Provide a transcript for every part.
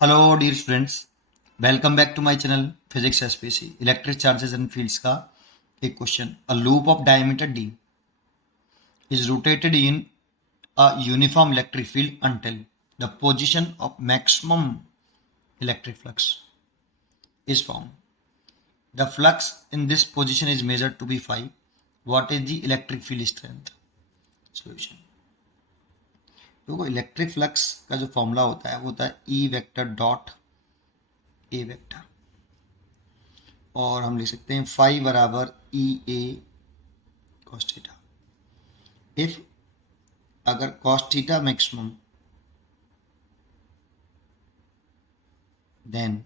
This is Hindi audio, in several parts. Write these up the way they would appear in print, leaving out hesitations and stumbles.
Hello dear students, welcome back to my channel physics SPC. Electric charges and fields का एक question. A loop of diameter d is rotated in a uniform electric field until the position of maximum electric flux is found. The flux in this position is measured to be phi. What is the electric field strength? Solution. देखो, इलेक्ट्रिक फ्लक्स का जो फॉर्मूला होता है वो होता है E vector dot A vector, और हम लिख सकते हैं फाई बराबर E A cos theta. If अगर cos theta maximum then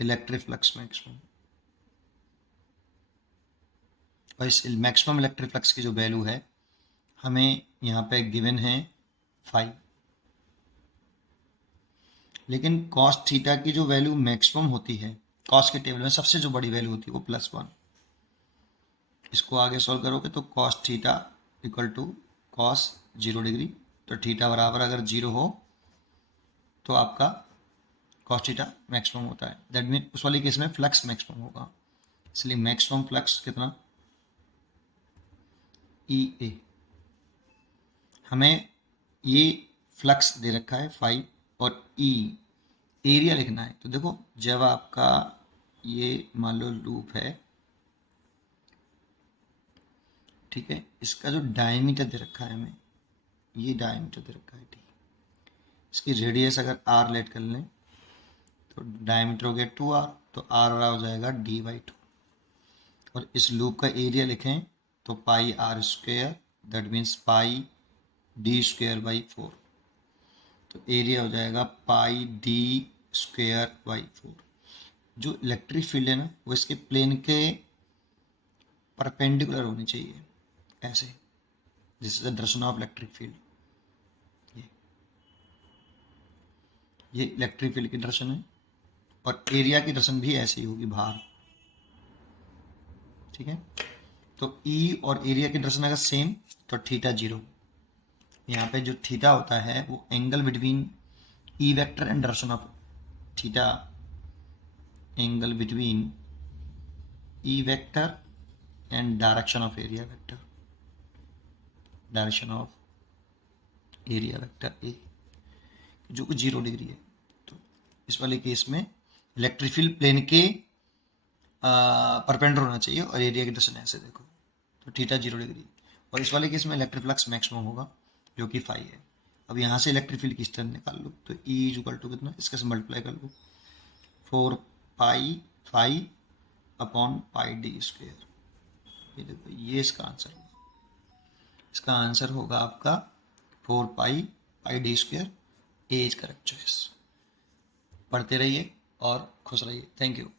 electric flux maximum, और इस मैक्सिमम इलेक्ट्रिक फ्लक्स की जो वैल्यू है हमें यहाँ पे गिवन है फाई, लेकिन कॉस थीटा की जो वैल्यू मैक्सिमम होती है कॉस के टेबल में सबसे जो बड़ी वैल्यू होती है वो +1। इसको आगे सॉल्व करोगे तो cos theta equal to cos 0 degree, तो थीटा बराबर अगर 0 हो तो आपका कॉस थीटा मैक्सिमम होता है। दैट मीन उस वाले केस में फ्लक्स मैक्सिमम होगा, इसलिए मैक्सिमम फ्लक्स कितना ई ए। हमें ये फ्लक्स दे रखा है फाई और ई एरिया लिखना है। तो देखो, जब आपका ये मान लो लूप है, ठीक है, इसका जो डायमीटर दे रखा है हमें, ये डायमीटर दे रखा है, ठीक, इसकी रेडियस अगर आर लेट कर लें तो डायमीटर हो गया 2r, तो r हो जाएगा d/2, और इस लूप का एरिया लिखें तो pi R square, that means pi d²/4, तो एरिया हो जाएगा पाई d²/4। जो इलेक्ट्रिक फील्ड है ना वो इसके प्लेन के परपेंडिकुलर होनी चाहिए, ऐसे। This is the direction of electric field. ये इलेक्ट्रिक फील्ड की डायरेक्शन है, और एरिया की डायरेक्शन भी ऐसी ही होगी बाहर, ठीक है। तो ई और एरिया की डायरेक्शन अगर सेम तो थीटा 0। यहाँ पे जो थीटा होता है वो angle between E vector and direction of theta, angle between E vector and direction of area vector, direction of area vector A, जो 0 डिग्री है। तो इस वाले केस में इलेक्ट्रिक फील्ड प्लेन के परपेंडिकुलर होना चाहिए, और एरिया की डायरेक्शन ऐसे देखो, तो थीटा 0 डिग्री, और इस वाले केस में इलेक्ट्रिक फ्लक्स मैक्सिमम होगा जो कि फाई है। अब यहाँ से इलेक्ट्रिक फील्ड की स्ट्रेंथ निकाल लो, तो ई इक्वल टू कितना, इसके से मल्टीप्लाई कर लो, 4 पाई फाई अपॉन पाई d²। ये देखो, ये इसका आंसर होगा। इसका आंसर होगा आपका 4 पाई d²। A is correct choice. पढ़ते रहिए और खुश रहिए। Thank you.